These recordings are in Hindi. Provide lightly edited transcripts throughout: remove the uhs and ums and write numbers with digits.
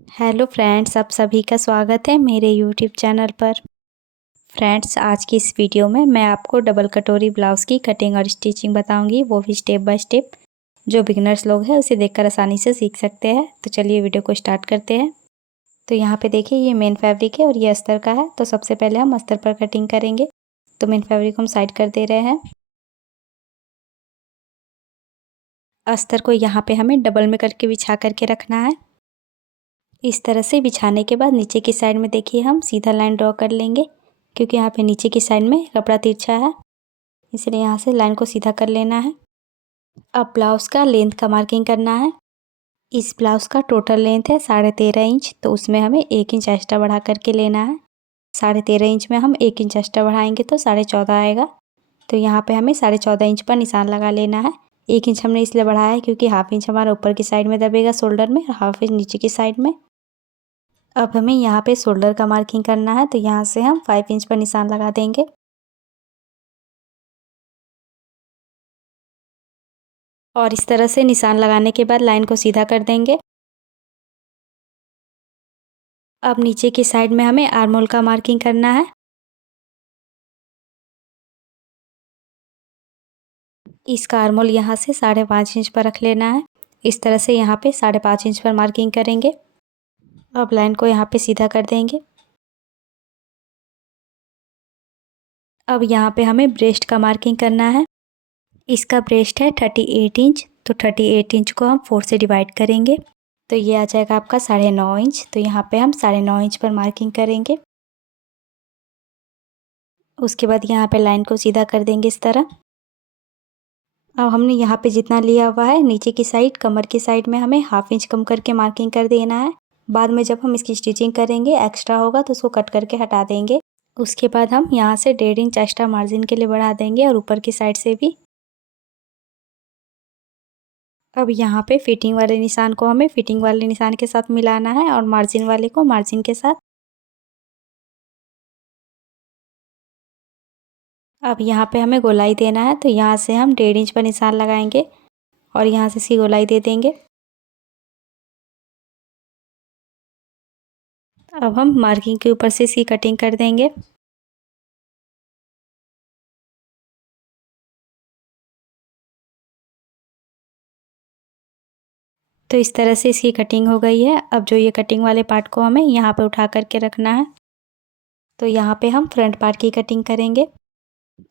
हेलो फ्रेंड्स, आप सभी का स्वागत है मेरे यूट्यूब चैनल पर। फ्रेंड्स, आज की इस वीडियो में मैं आपको डबल कटोरी ब्लाउज़ की कटिंग और स्टिचिंग बताऊंगी, वो भी स्टेप बाय स्टेप। जो बिगनर्स लोग हैं उसे देखकर आसानी से सीख सकते हैं। तो चलिए वीडियो को स्टार्ट करते हैं। तो यहाँ पे देखिए, ये मेन फैब्रिक है और ये अस्तर का है। तो सबसे पहले हम अस्तर पर कटिंग करेंगे। तो मेन फैब्रिक हम साइड कर दे रहे हैं। अस्तर को यहाँ पे हमें डबल में करके बिछा करके रखना है। इस तरह से बिछाने के बाद नीचे की साइड में देखिए हम सीधा लाइन ड्रॉ कर लेंगे, क्योंकि यहाँ पे नीचे की साइड में कपड़ा तिरछा है, इसलिए यहाँ से लाइन को सीधा कर लेना है। अब ब्लाउज़ का लेंथ का मार्किंग करना है। इस ब्लाउज़ का टोटल लेंथ है 13.5 इंच, तो उसमें हमें 1 इंच एक्स्ट्रा बढ़ा करके लेना है। 13.5 इंच में हम 1 इंच एक्स्ट्रा बढ़ाएंगे तो 14.5 आएगा। तो यहाँ पे हमें 14.5 इंच पर निशान लगा लेना है। 1 इंच हमने इसलिए बढ़ाया है क्योंकि हाफ इंच हमारा ऊपर की साइड में दबेगा शोल्डर में और हाफ इंच नीचे की साइड में। अब हमें यहाँ पे शोल्डर का मार्किंग करना है, तो यहाँ से हम 5 इंच पर निशान लगा देंगे। और इस तरह से निशान लगाने के बाद लाइन को सीधा कर देंगे। अब नीचे की साइड में हमें आर्म होल का मार्किंग करना है। इसका आर्म होल यहाँ से 5.5 इंच पर रख लेना है। इस तरह से यहाँ पे 5.5 इंच पर मार्किंग करेंगे। अब लाइन को यहाँ पे सीधा कर देंगे। अब यहाँ पे हमें ब्रेस्ट का मार्किंग करना है। इसका ब्रेस्ट है 38 इंच, तो 38 इंच को हम 4 से डिवाइड करेंगे, तो ये आ जाएगा आपका 9.5 इंच। तो यहाँ पे हम 9.5 इंच पर मार्किंग करेंगे। उसके बाद यहाँ पे लाइन को सीधा कर देंगे इस तरह। अब हमने यहाँ पे जितना लिया हुआ है नीचे की साइड कमर की साइड में हमें हाफ इंच कम करके मार्किंग कर देना है। बाद में जब हम इसकी स्टिचिंग करेंगे एक्स्ट्रा होगा तो उसको कट करके हटा देंगे। उसके बाद हम यहाँ से 1.5 इंच एक्स्ट्रा मार्जिन के लिए बढ़ा देंगे और ऊपर की साइड से भी। अब यहाँ पे फिटिंग वाले निशान को हमें फिटिंग वाले निशान के साथ मिलाना है और मार्जिन वाले को मार्जिन के साथ। अब यहाँ पे हमें गोलाई देना है, तो यहाँ से हम 1.5 इंच पर निशान लगाएंगे और यहाँ से इसकी गोलाई दे देंगे। अब हम मार्किंग के ऊपर से इसकी कटिंग कर देंगे। तो इस तरह से इसकी कटिंग हो गई है। अब जो ये कटिंग वाले पार्ट को हमें यहाँ पे उठा करके रखना है। तो यहाँ पे हम फ्रंट पार्ट की कटिंग करेंगे।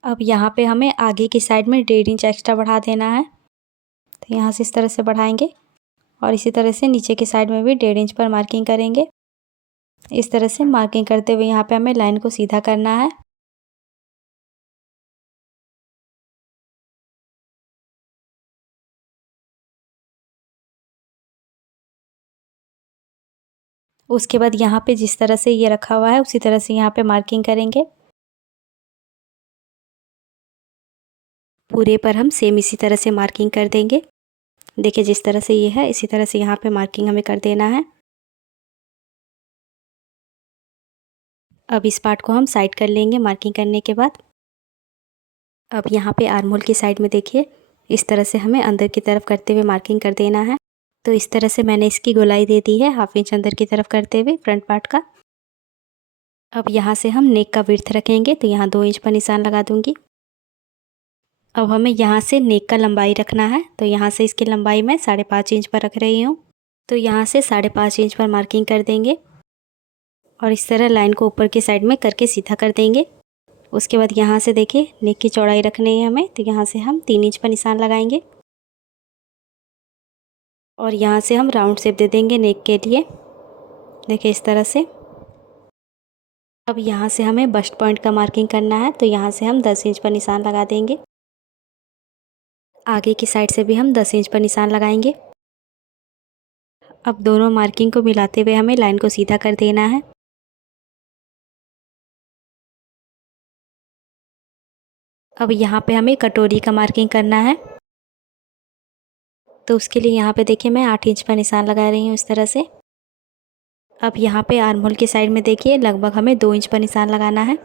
अब यहाँ पे हमें आगे की साइड में 1.5 इंच एक्स्ट्रा बढ़ा देना है, तो यहाँ से इस तरह से बढ़ाएंगे और इसी तरह से नीचे की साइड में भी 1.5 इंच पर मार्किंग करेंगे। इस तरह से मार्किंग करते हुए यहाँ पे हमें लाइन को सीधा करना है। उसके बाद यहाँ पे जिस तरह से ये रखा हुआ है उसी तरह से यहाँ पे मार्किंग करेंगे। पूरे पर हम सेम इसी तरह से मार्किंग कर देंगे। देखिए जिस तरह से ये है इसी तरह से यहाँ पे मार्किंग हमें कर देना है। अब इस पार्ट को हम साइड कर लेंगे मार्किंग करने के बाद। अब यहाँ पे आर्म होल की साइड में देखिए इस तरह से हमें अंदर की तरफ करते हुए मार्किंग कर देना है। तो इस तरह से मैंने इसकी गोलाई दे दी है हाफ इंच अंदर की तरफ करते हुए फ्रंट पार्ट का। अब यहाँ से हम नेक का विड्थ रखेंगे, तो यहाँ 2 इंच पर निशान लगा दूंगी। अब हमें यहाँ से नेक का लंबाई रखना है, तो यहाँ से इसकी लंबाई मैं 5.5 इंच पर रख रही हूँ। तो यहाँ से 5.5 इंच पर मार्किंग कर देंगे और इस तरह लाइन को ऊपर की साइड में करके सीधा कर देंगे। उसके बाद यहाँ से देखिए नेक की चौड़ाई रखनी है हमें, तो यहाँ से हम 3 इंच पर निशान लगाएंगे और यहाँ से हम राउंड शेप दे देंगे नेक के लिए। देखिए इस तरह से। अब यहाँ से हमें बस्ट पॉइंट का मार्किंग करना है, तो यहाँ से हम 10 इंच पर निशान लगा देंगे। आगे की साइड से भी हम 10 इंच पर निशान लगाएंगे। अब दोनों मार्किंग को मिलाते हुए हमें लाइन को सीधा कर देना है। अब यहाँ पे हमें कटोरी का मार्किंग करना है, तो उसके लिए यहाँ पे देखिए मैं 8 इंच पर निशान लगा रही हूँ इस तरह से। अब यहाँ पे आर्म होल की साइड में देखिए लगभग हमें 2 इंच पर निशान लगाना है।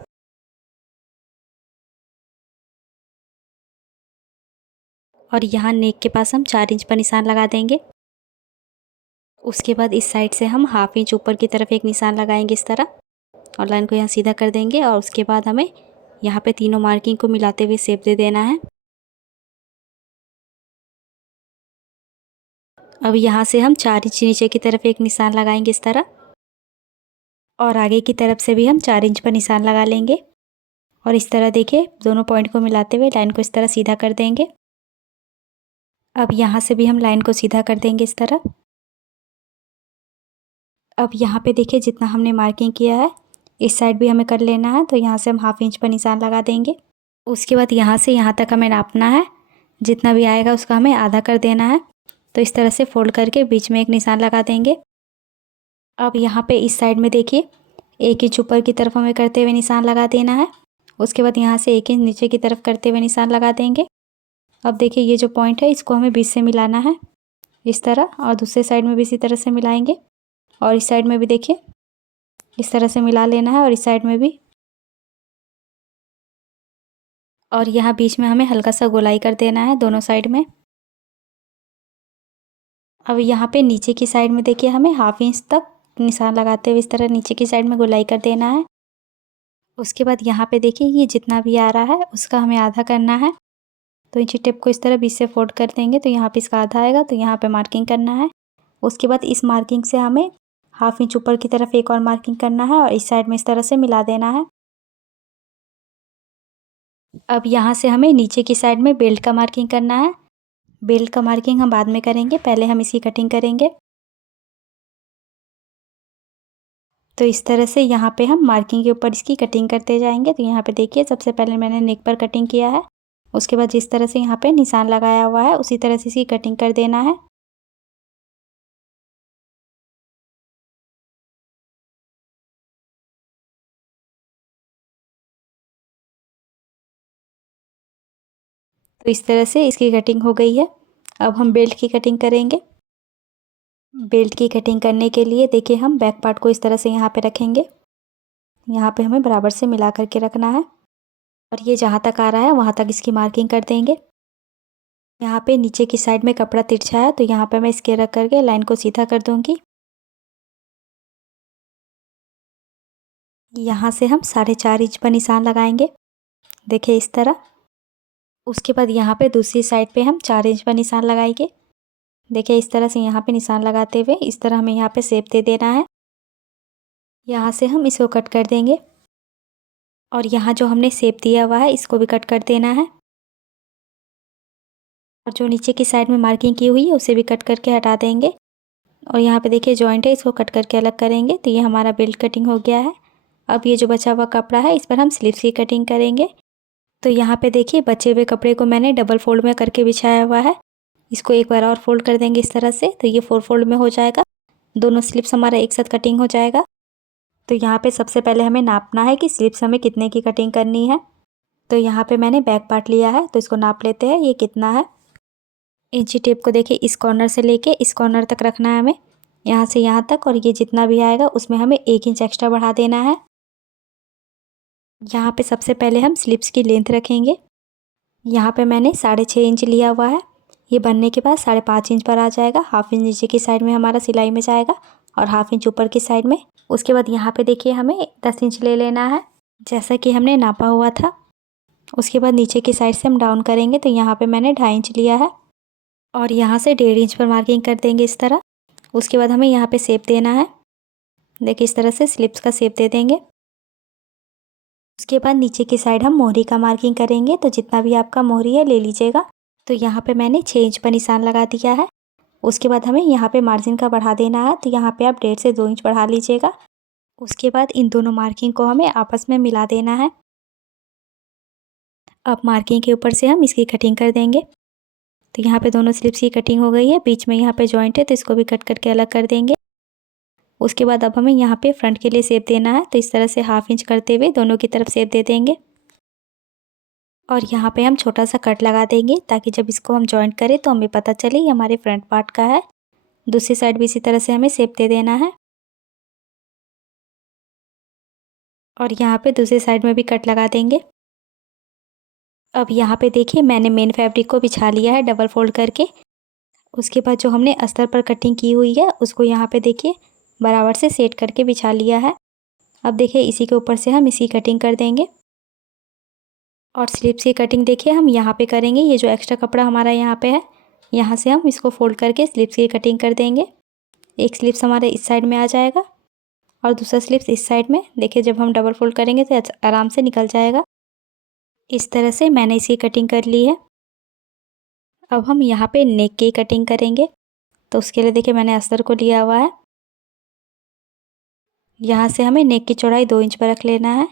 और यहाँ नेक के पास हम 4 इंच पर निशान लगा देंगे। उसके बाद इस साइड से हम 1/2 इंच ऊपर की तरफ एक निशान लगाएंगे इस तरह, और लाइन को यहाँ सीधा कर देंगे। और उसके बाद हमें यहाँ पे तीनों मार्किंग को मिलाते हुए शेप दे देना है। अब यहाँ से हम 4 इंच नीचे की तरफ एक निशान लगाएंगे इस तरह, और आगे की तरफ से भी हम 4 इंच पर निशान लगा लेंगे। और इस तरह देखिए दोनों पॉइंट को मिलाते हुए लाइन को इस तरह सीधा कर देंगे। अब यहाँ से भी हम लाइन को सीधा कर देंगे इस तरह। अब यहाँ पे देखिए जितना हमने मार्किंग किया है इस साइड भी हमें कर लेना है, तो यहाँ से हम 1/2 इंच पर निशान लगा देंगे। उसके बाद यहाँ से यहाँ तक हमें नापना है, जितना भी आएगा उसका हमें आधा कर देना है। तो इस तरह से फोल्ड करके बीच में एक निशान लगा देंगे। अब यहाँ पे इस साइड में देखिए 1 इंच ऊपर की तरफ हमें करते हुए निशान लगा देना है। उसके बाद यहाँ से 1 इंच नीचे की तरफ करते हुए निशान लगा देंगे। अब देखिए ये जो पॉइंट है इसको हमें बीच से मिलाना है इस तरह, और दूसरे साइड में भी इसी तरह से मिलाएंगे। और इस साइड में भी देखिए इस तरह से मिला लेना है, और इस साइड में भी। और यहाँ बीच में हमें हल्का सा गोलाई कर देना है दोनों साइड में। अब यहाँ पे नीचे की साइड में देखिए हमें 1/2 इंच तक निशान लगाते हुए इस तरह नीचे की साइड में गोलाई कर देना है। उसके बाद यहाँ पे देखिए ये जितना भी आ रहा है उसका हमें आधा करना है। तो इंची टेप को इस तरह बीच से फोल्ड कर देंगे, तो यहाँ पे इसका आधा आएगा, तो यहाँ पे मार्किंग करना है। उसके बाद इस मार्किंग से हमें 1/2 इंच ऊपर की तरफ एक और मार्किंग करना है, और इस साइड में इस तरह से मिला देना है। अब यहाँ से हमें नीचे की साइड में बेल्ट का मार्किंग करना है। बेल्ट का मार्किंग हम बाद में करेंगे, पहले हम इसकी कटिंग करेंगे। तो इस तरह से यहाँ पे हम मार्किंग के ऊपर इसकी कटिंग करते जाएंगे। तो यहाँ पे देखिए सबसे पहले मैंने नेक पर कटिंग किया है। उसके बाद जिस तरह से यहाँ पे निशान लगाया हुआ है उसी तरह से इसकी कटिंग कर देना है। तो इस तरह से इसकी कटिंग हो गई है। अब हम बेल्ट की कटिंग करेंगे। बेल्ट की कटिंग करने के लिए देखिए हम बैक पार्ट को इस तरह से यहाँ पे रखेंगे। यहाँ पे हमें बराबर से मिला करके रखना है, और ये जहाँ तक आ रहा है वहाँ तक इसकी मार्किंग कर देंगे। यहाँ पे नीचे की साइड में कपड़ा तिरछा है, तो यहाँ पे मैं इसके रख करके लाइन को सीधा कर दूँगी। यहाँ से हम 4.5 इंच पर निशान लगाएंगे, देखिए इस तरह। उसके बाद यहाँ पे दूसरी साइड पे हम 4 इंच पर निशान लगाएंगे। देखिए इस तरह से यहाँ पे निशान लगाते हुए इस तरह हमें यहाँ पे शेप दे देना है। यहाँ से हम इसको कट कर देंगे, और यहाँ जो हमने शेप दिया हुआ है इसको भी कट कर देना है। और जो नीचे की साइड में मार्किंग की हुई है उसे भी कट करके हटा देंगे। और यहाँ पे देखिए जॉइंट है, इसको कट करके अलग करेंगे। तो ये हमारा बेल्ट कटिंग हो गया है। अब ये जो बचा हुआ कपड़ा है इस पर हम स्लीव्स की कटिंग करेंगे। तो यहाँ पे देखिए बचे हुए कपड़े को मैंने डबल फोल्ड में करके बिछाया हुआ है। इसको एक बार और फोल्ड कर देंगे इस तरह से, तो ये 4 फोल्ड में हो जाएगा। दोनों स्लीव्स हमारा एक साथ कटिंग हो जाएगा। तो यहाँ पे सबसे पहले हमें नापना है कि स्लीव्स हमें कितने की कटिंग करनी है। तो यहाँ पे मैंने बैक पार्ट लिया है, तो इसको नाप लेते हैं ये कितना है। इंची टेप को देखिए इस कॉर्नर से लेके इस कॉर्नर तक रखना है हमें, यहाँ से यहाँ तक। और ये जितना भी आएगा उसमें हमें 1 इंच एक्स्ट्रा बढ़ा देना है। यहाँ पे सबसे पहले हम स्लीव्स की लेंथ रखेंगे। यहाँ पे मैंने 6.5 इंच लिया हुआ है। ये बनने के बाद 5.5 इंच पर आ जाएगा। 1/2 इंच नीचे की साइड में हमारा सिलाई में जाएगा, और 1/2 इंच ऊपर की साइड में। उसके बाद यहाँ पे देखिए हमें 10 इंच ले लेना है, जैसा कि हमने नापा हुआ था। उसके बाद नीचे की साइड से हम डाउन करेंगे, तो यहाँ पे मैंने 2.5 इंच लिया है, और यहाँ से 1.5 इंच पर मार्किंग कर देंगे इस तरह। उसके बाद हमें यहाँ पे शेप देना है, देखिए इस तरह से स्लिप्स का शेप दे देंगे। उसके बाद नीचे की साइड हम मोहरी का मार्किंग करेंगे, तो जितना भी आपका मोहरी है ले लीजिएगा। तो यहाँ पे मैंने 6 इंच पर निशान लगा दिया है। उसके बाद हमें यहाँ पे मार्जिन का बढ़ा देना है, तो यहाँ पे आप 1.5 से 2 इंच बढ़ा लीजिएगा। उसके बाद इन दोनों मार्किंग को हमें आपस में मिला देना है। अब मार्किंग के ऊपर से हम इसकी कटिंग कर देंगे। तो यहाँ पे दोनों स्लिप्स की कटिंग हो गई है। बीच में यहाँ पे जॉइंट है, तो इसको भी कट करके अलग कर देंगे। उसके बाद अब हमें यहाँ पे फ्रंट के लिए शेप देना है, तो इस तरह से 1/2 इंच करते हुए दोनों की तरफ शेप दे देंगे। और यहाँ पे हम छोटा सा कट लगा देंगे, ताकि जब इसको हम जॉइंट करें तो हमें पता चले ये हमारे फ्रंट पार्ट का है। दूसरी साइड भी इसी तरह से हमें शेप दे देना है, और यहाँ पे दूसरी साइड में भी कट लगा देंगे। अब यहाँ पे देखिए मैंने मेन फैब्रिक को बिछा लिया है डबल फोल्ड करके। उसके बाद जो हमने अस्तर पर कटिंग की हुई है उसको यहाँ पे देखिए बराबर से सेट करके बिछा लिया है। अब देखिए इसी के ऊपर से हम इसी कटिंग कर देंगे और स्लीव्स की कटिंग देखिए हम यहाँ पे करेंगे। ये जो एक्स्ट्रा कपड़ा हमारा यहाँ पे है, यहाँ से हम इसको फोल्ड करके स्लीव्स की कटिंग कर देंगे। एक स्लीव्स हमारे इस साइड में आ जाएगा और दूसरा स्लीव्स इस साइड में। देखिए जब हम डबल फोल्ड करेंगे तो आराम से निकल जाएगा। इस तरह से मैंने इसकी कटिंग कर ली है। अब हम यहाँ पे नेक की कटिंग करेंगे, तो उसके लिए देखिए मैंने अस्तर को लिया हुआ है। यहाँ से हमें नेक की चौड़ाई 2 इंच पर रख लेना है।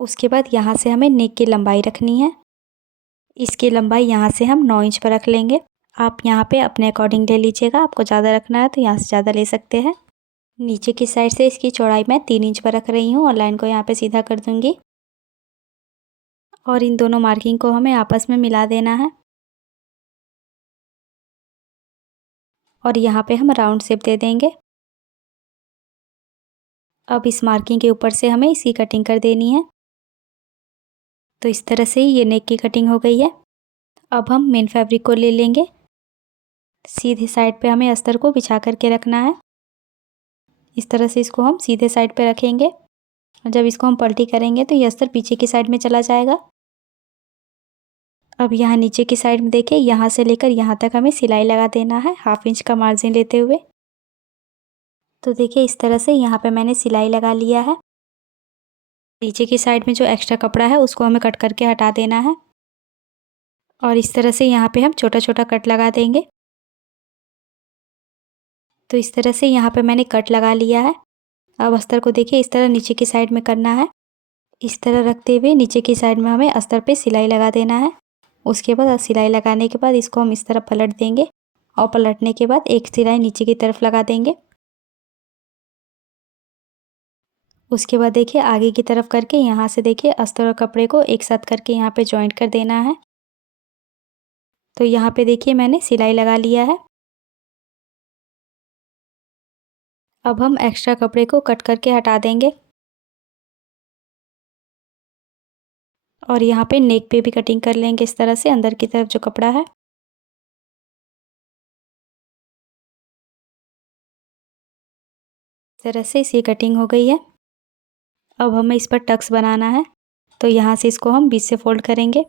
उसके बाद यहाँ से हमें नेक की लंबाई रखनी है। इसकी लंबाई यहाँ से हम 9 इंच पर रख लेंगे। आप यहाँ पे अपने अकॉर्डिंग ले लीजिएगा, आपको ज़्यादा रखना है तो यहाँ से ज़्यादा ले सकते हैं। नीचे की साइड से इसकी चौड़ाई मैं 3 इंच पर रख रही हूँ और लाइन को यहाँ पे सीधा कर दूँगी और इन दोनों मार्किंग को हमें आपस में मिला देना है और यहाँ पे हम राउंड शेप दे देंगे। अब इस मार्किंग के ऊपर से हमें इसकी कटिंग कर देनी है। तो इस तरह से ये नेक की कटिंग हो गई है। अब हम मेन फैब्रिक को ले लेंगे। सीधे साइड पे हमें अस्तर को बिछा करके रखना है। इस तरह से इसको हम सीधे साइड पे रखेंगे और जब इसको हम पलटी करेंगे तो ये अस्तर पीछे की साइड में चला जाएगा। अब यहाँ नीचे की साइड में देखिए, यहाँ से लेकर यहाँ तक हमें सिलाई लगा देना है 1/2 इंच का मार्जिन लेते हुए। तो देखिए इस तरह से यहाँ पे मैंने सिलाई लगा लिया है। नीचे की साइड में जो एक्स्ट्रा कपड़ा है उसको हमें कट करके हटा देना है और इस तरह से यहाँ पे हम छोटा छोटा कट लगा देंगे। तो इस तरह से यहाँ पे मैंने कट लगा लिया है। अब अस्तर को देखिए इस तरह नीचे की साइड में करना है। इस तरह रखते हुए नीचे की साइड में हमें अस्तर पे सिलाई लगा देना है। उसके बाद सिलाई लगाने के बाद इसको हम इस तरह पलट देंगे और पलटने के बाद एक सिलाई नीचे की तरफ लगा देंगे। उसके बाद देखिए आगे की तरफ करके यहाँ से देखिए अस्तर और कपड़े को एक साथ करके यहाँ पे जॉइंट कर देना है। तो यहाँ पे देखिए मैंने सिलाई लगा लिया है। अब हम एक्स्ट्रा कपड़े को कट करके हटा देंगे और यहाँ पे नेक पे भी कटिंग कर लेंगे इस तरह से अंदर की तरफ जो कपड़ा है। इस तरह से इसकी कटिंग हो गई है। अब हमें इस पर टक्स बनाना है, तो यहाँ से इसको हम बीच से फोल्ड करेंगे।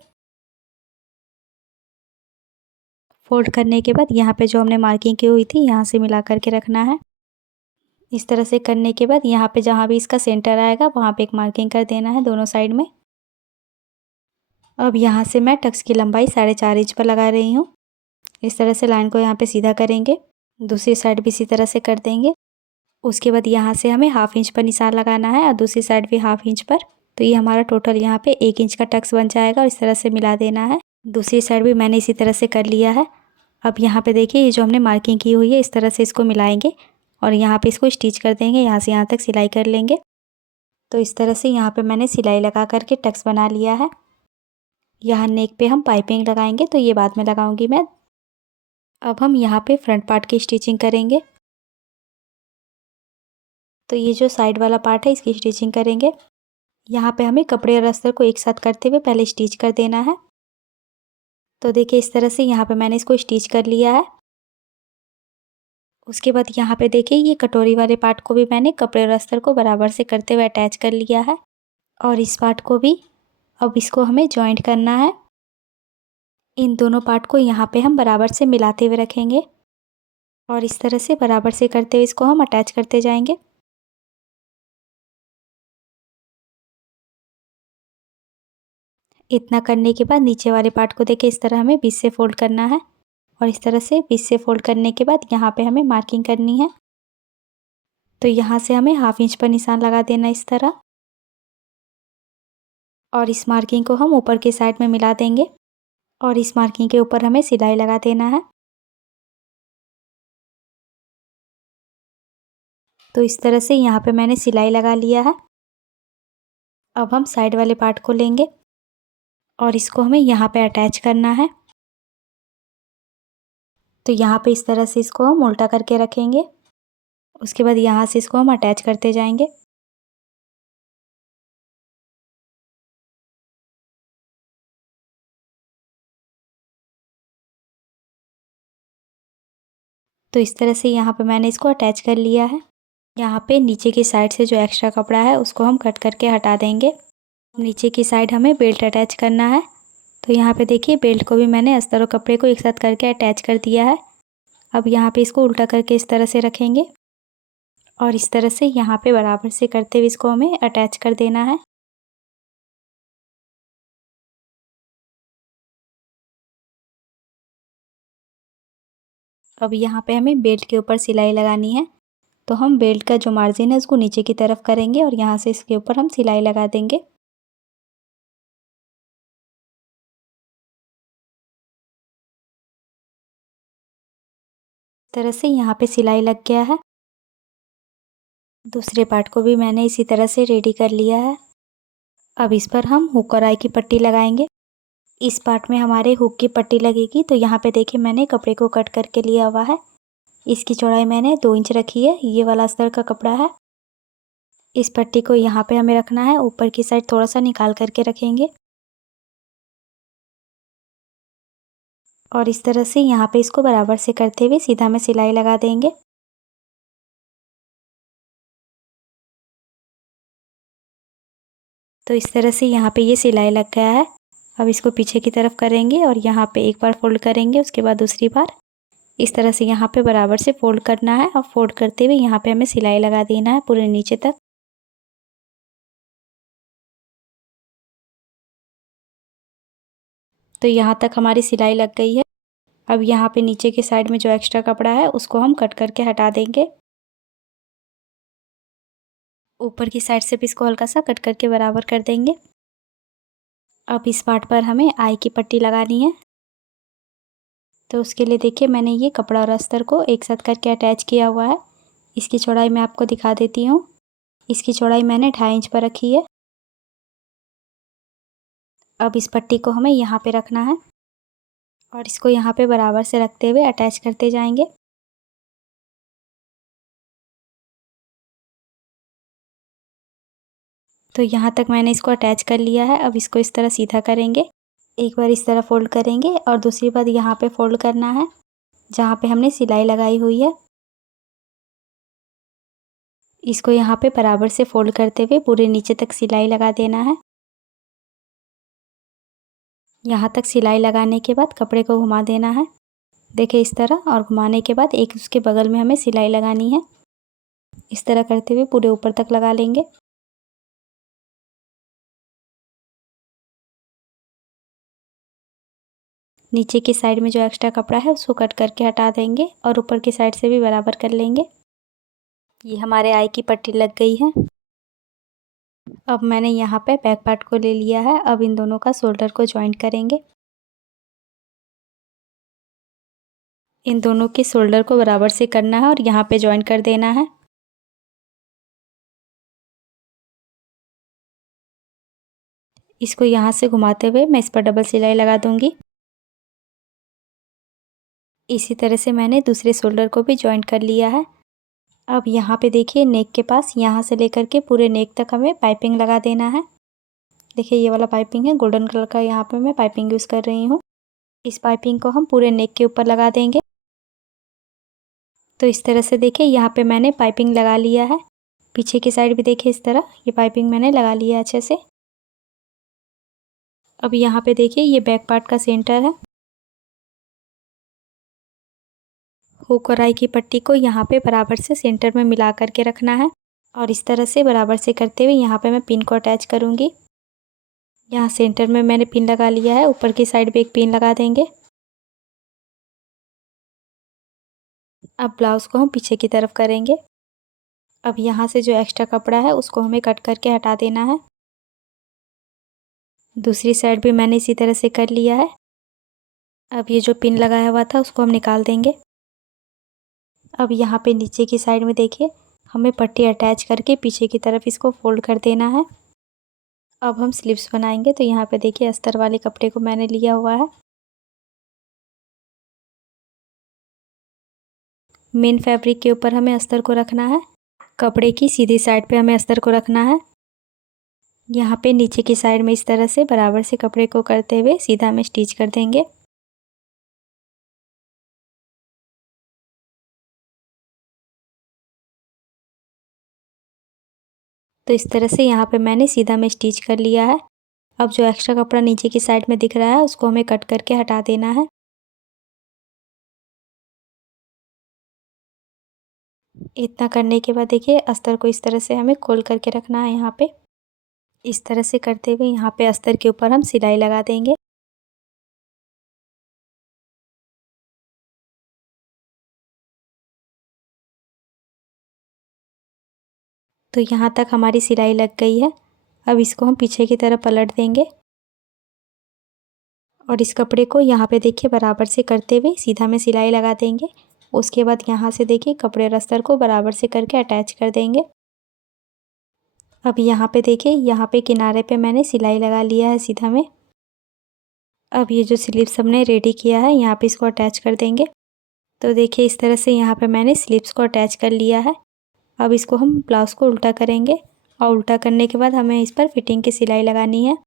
फोल्ड करने के बाद यहाँ पे जो हमने मार्किंग की हुई थी यहाँ से मिला करके रखना है। इस तरह से करने के बाद यहाँ पे जहाँ भी इसका सेंटर आएगा वहाँ पे एक मार्किंग कर देना है दोनों साइड में। अब यहाँ से मैं टक्स की लंबाई 4.5 इंच पर लगा रही हूँ। इस तरह से लाइन को यहाँ पे सीधा करेंगे, दूसरी साइड भी इसी तरह से कर देंगे। उसके बाद यहाँ से हमें 1/2 इंच पर निशान लगाना है और दूसरी साइड भी 1/2 इंच पर। तो ये हमारा टोटल यहाँ पे 1 इंच का टक्स बन जाएगा और इस तरह से मिला देना है। दूसरी साइड भी मैंने इसी तरह से कर लिया है। अब यहाँ पे देखिए ये जो हमने मार्किंग की हुई है इस तरह से इसको मिलाएंगे और यहाँ पे इसको स्टिच कर देंगे, यहाँ से यहाँ तक सिलाई कर लेंगे। तो इस तरह से यहाँ पे मैंने सिलाई लगा करके टक्स बना लिया है। यहाँ नेक पे हम पाइपिंग लगाएंगे, तो ये बाद में लगाऊंगी मैं। अब हम यहाँ पे फ्रंट पार्ट की स्टिचिंग करेंगे। तो ये जो साइड वाला पार्ट है इसकी स्टिचिंग करेंगे। यहाँ पे हमें कपड़े और अस्तर को एक साथ करते हुए पहले स्टिच कर देना है। तो देखिए इस तरह से यहाँ पे मैंने इसको स्टिच कर लिया है। उसके बाद यहाँ पे देखिए ये कटोरी वाले पार्ट को भी मैंने कपड़े और अस्तर को बराबर से करते हुए अटैच कर लिया है और इस पार्ट को भी। अब इसको हमें जॉइंट करना है। इन दोनों पार्ट को यहाँ पे हम बराबर से मिलाते हुए रखेंगे और इस तरह से बराबर से करते हुए इसको हम अटैच करते जाएंगे। इतना करने के बाद नीचे वाले पार्ट को देखिए इस तरह हमें बीच से फोल्ड करना है और इस तरह से बीच से फोल्ड करने के बाद यहाँ पे हमें मार्किंग करनी है। तो यहाँ से हमें 1/2 इंच पर निशान लगा देना इस तरह और इस मार्किंग को हम ऊपर की साइड में मिला देंगे और इस मार्किंग के ऊपर हमें सिलाई लगा देना है। तो इस तरह से यहाँ पे मैंने सिलाई लगा लिया है। अब हम साइड वाले पार्ट को लेंगे और इसको हमें यहाँ पे अटैच करना है। तो यहाँ पे इस तरह से इसको हम उल्टा करके रखेंगे। उसके बाद यहाँ से इसको हम अटैच करते जाएंगे। तो इस तरह से यहाँ पे मैंने इसको अटैच कर लिया है। यहाँ पे नीचे की साइड से जो एक्स्ट्रा कपड़ा है उसको हम कट करके हटा देंगे। नीचे की साइड हमें बेल्ट अटैच करना है। तो यहाँ पे देखिए बेल्ट को भी मैंने अस्तर और कपड़े को एक साथ करके अटैच कर दिया है। अब यहाँ पे इसको उल्टा करके इस तरह से रखेंगे और इस तरह से यहाँ पे बराबर से करते हुए इसको हमें अटैच कर देना है। अब यहाँ पे हमें बेल्ट के ऊपर सिलाई लगानी है। तो हम बेल्ट का जो मार्जिन है उसको नीचे की तरफ करेंगे और यहाँ से इसके ऊपर हम सिलाई लगा देंगे। इस तरह से यहाँ पे सिलाई लग गया है। दूसरे पार्ट को भी मैंने इसी तरह से रेडी कर लिया है। अब इस पर हम हुक और आई की पट्टी लगाएंगे। इस पार्ट में हमारे हुक की पट्टी लगेगी। तो यहाँ पे देखिए मैंने कपड़े को कट करके लिया हुआ है। इसकी चौड़ाई मैंने 2 इंच रखी है। ये वाला अस्तर का कपड़ा है। इस पट्टी को यहाँ पे हमें रखना है। ऊपर की साइड थोड़ा सा निकाल करके रखेंगे और इस तरह से यहाँ पे इसको बराबर से करते हुए सीधा में सिलाई लगा देंगे। तो इस तरह से यहाँ पे ये सिलाई लग गया है। अब इसको पीछे की तरफ करेंगे और यहाँ पे एक बार फोल्ड करेंगे, उसके बाद दूसरी बार इस तरह से यहाँ पे बराबर से फोल्ड करना है और फोल्ड करते हुए यहाँ पे हमें सिलाई लगा देना है पूरे नीचे तक। तो यहाँ तक हमारी सिलाई लग गई है। अब यहाँ पे नीचे के साइड में जो एक्स्ट्रा कपड़ा है उसको हम कट करके हटा देंगे। ऊपर की साइड से भी इसको हल्का सा कट करके बराबर कर देंगे। अब इस पार्ट पर हमें आई की पट्टी लगानी है। तो उसके लिए देखिए मैंने ये कपड़ा और अस्तर को एक साथ करके अटैच किया हुआ है। इसकी चौड़ाई मैं आपको दिखा देती हूँ। इसकी चौड़ाई मैंने 2.5 इंच पर रखी है। अब इस पट्टी को हमें यहाँ पे रखना है और इसको यहाँ पे बराबर से रखते हुए अटैच करते जाएंगे। तो यहाँ तक मैंने इसको अटैच कर लिया है। अब इसको इस तरह सीधा करेंगे। एक बार इस तरह फोल्ड करेंगे और दूसरी बार यहाँ पे फोल्ड करना है जहाँ पे हमने सिलाई लगाई हुई है। इसको यहाँ पे बराबर से फोल्ड करते हुए पूरे नीचे तक सिलाई लगा देना है। यहाँ तक सिलाई लगाने के बाद कपड़े को घुमा देना है। देखिए इस तरह, और घुमाने के बाद एक उसके बगल में हमें सिलाई लगानी है। इस तरह करते हुए पूरे ऊपर तक लगा लेंगे। नीचे की साइड में जो एक्स्ट्रा कपड़ा है उसको कट करके हटा देंगे और ऊपर की साइड से भी बराबर कर लेंगे। ये हमारे आई की पट्टी लग गई है। अब मैंने यहाँ पे बैक पार्ट को ले लिया है। अब इन दोनों का शोल्डर को जॉइंट करेंगे। इन दोनों के शोल्डर को बराबर से करना है और यहाँ पे जॉइंट कर देना है। इसको यहाँ से घुमाते हुए मैं इस पर डबल सिलाई लगा दूंगी। इसी तरह से मैंने दूसरे शोल्डर को भी जॉइंट कर लिया है। अब यहाँ पे देखिए नेक के पास यहाँ से लेकर के पूरे नेक तक हमें पाइपिंग लगा देना है। देखिए ये वाला पाइपिंग है, गोल्डन कलर का यहाँ पे मैं पाइपिंग यूज़ कर रही हूँ। इस पाइपिंग को हम पूरे नेक के ऊपर लगा देंगे। तो इस तरह से देखिए यहाँ पे मैंने पाइपिंग लगा लिया है। पीछे की साइड भी देखिए इस तरह ये पाइपिंग मैंने लगा लिया अच्छे से। अब यहाँ पे देखिए ये बैक पार्ट का सेंटर है। हुक और आई की पट्टी को यहाँ पे बराबर से सेंटर में मिला करके रखना है और इस तरह से बराबर से करते हुए यहाँ पे मैं पिन को अटैच करूँगी। यहाँ सेंटर में मैंने पिन लगा लिया है। ऊपर की साइड पे एक पिन लगा देंगे। अब ब्लाउज़ को हम पीछे की तरफ करेंगे। अब यहाँ से जो एक्स्ट्रा कपड़ा है उसको हमें कट करके हटा देना है। दूसरी साइड भी मैंने इसी तरह से कर लिया है। अब ये जो पिन लगाया हुआ था उसको हम निकाल देंगे। अब यहाँ पे नीचे की साइड में देखिए हमें पट्टी अटैच करके पीछे की तरफ इसको फोल्ड कर देना है। अब हम स्लीव्स बनाएंगे। तो यहाँ पे देखिए अस्तर वाले कपड़े को मैंने लिया हुआ है। मेन फैब्रिक के ऊपर हमें अस्तर को रखना है। कपड़े की सीधी साइड पे हमें अस्तर को रखना है। यहाँ पे नीचे की साइड में इस तरह से बराबर से कपड़े को करते हुए सीधा में स्टिच कर देंगे। तो इस तरह से यहाँ पे मैंने सीधा में स्टिच कर लिया है। अब जो एक्स्ट्रा कपड़ा नीचे की साइड में दिख रहा है उसको हमें कट करके हटा देना है। इतना करने के बाद देखिए अस्तर को इस तरह से हमें खोल करके रखना है यहाँ पे। इस तरह से करते हुए यहाँ पे अस्तर के ऊपर हम सिलाई लगा देंगे। तो यहाँ तक हमारी सिलाई लग गई है। अब इसको हम पीछे की तरफ पलट देंगे और इस कपड़े को यहाँ पे देखिए बराबर से करते हुए सीधा में सिलाई लगा देंगे। उसके बाद यहाँ से देखिए कपड़े और अस्तर को बराबर से करके अटैच कर देंगे। अब यहाँ पे देखिए यहाँ पे किनारे पे मैंने सिलाई लगा लिया है सीधा में। अब ये जो स्लीव्स हमने रेडी किया है यहाँ पे इसको अटैच कर देंगे। तो देखिए इस तरह से यहाँ पे मैंने स्लीव्स को अटैच कर लिया है। अब इसको हम ब्लाउज़ को उल्टा करेंगे और उल्टा करने के बाद हमें इस पर फिटिंग की सिलाई लगानी है।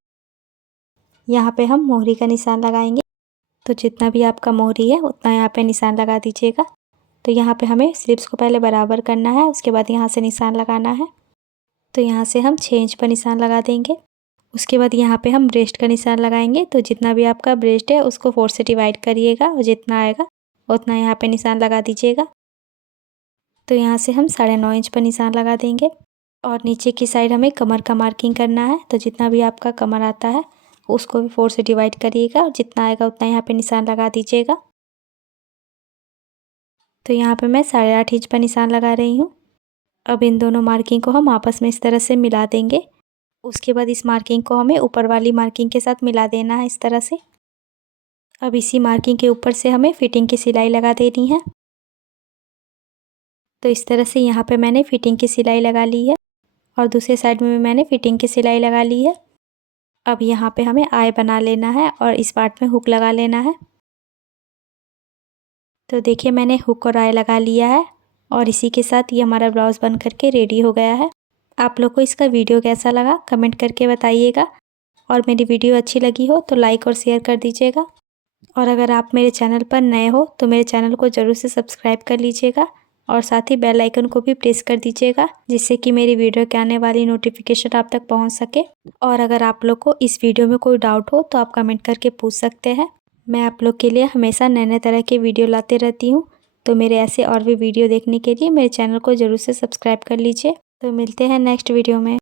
यहाँ पे हम मोहरी का निशान लगाएंगे। तो जितना भी आपका मोहरी है उतना यहाँ पे निशान लगा दीजिएगा। तो यहाँ पे हमें स्लीव्स को पहले बराबर करना है, उसके बाद यहाँ से निशान लगाना है। तो यहाँ से हम 6 इंच पर निशान लगा देंगे। उसके बाद यहाँ पे हम ब्रेस्ट का निशान लगाएंगे। तो जितना भी आपका ब्रेस्ट है उसको 4 से डिवाइड करिएगा और जितना आएगा उतना यहाँ पे निशान लगा दीजिएगा। तो यहाँ से हम 9.5 इंच पर निशान लगा देंगे और नीचे की साइड हमें कमर का मार्किंग करना है। तो जितना भी आपका कमर आता है उसको भी 4 से डिवाइड करिएगा और जितना आएगा उतना यहाँ पे निशान लगा दीजिएगा। तो यहाँ पे मैं 8.5 इंच पर निशान लगा रही हूँ। अब इन दोनों मार्किंग को हम आपस में इस तरह से मिला देंगे। उसके बाद इस मार्किंग को हमें ऊपर वाली मार्किंग के साथ मिला देना है इस तरह से। अब इसी मार्किंग के ऊपर से हमें फिटिंग की सिलाई लगा देनी है। तो इस तरह से यहाँ पे मैंने फिटिंग की सिलाई लगा ली है और दूसरे साइड में भी मैंने फिटिंग की सिलाई लगा ली है। अब यहाँ पे हमें आई बना लेना है और इस पार्ट में हुक लगा लेना है। तो देखिए मैंने हुक और आई लगा लिया है और इसी के साथ ये हमारा ब्लाउज़ बन करके रेडी हो गया है। आप लोग को इसका वीडियो कैसा लगा कमेंट करके बताइएगा और मेरी वीडियो अच्छी लगी हो तो लाइक और शेयर कर दीजिएगा। और अगर आप मेरे चैनल पर नए हो तो मेरे चैनल को ज़रूर से सब्सक्राइब कर लीजिएगा और साथ ही बेल आइकन को भी प्रेस कर दीजिएगा जिससे कि मेरी वीडियो के आने वाली नोटिफिकेशन आप तक पहुंच सके। और अगर आप लोग को इस वीडियो में कोई डाउट हो तो आप कमेंट करके पूछ सकते हैं। मैं आप लोग के लिए हमेशा नए नए तरह के वीडियो लाते रहती हूँ। तो मेरे ऐसे और भी वीडियो देखने के लिए मेरे चैनल को ज़रूर से सब्सक्राइब कर लीजिए। तो मिलते हैं नेक्स्ट वीडियो में।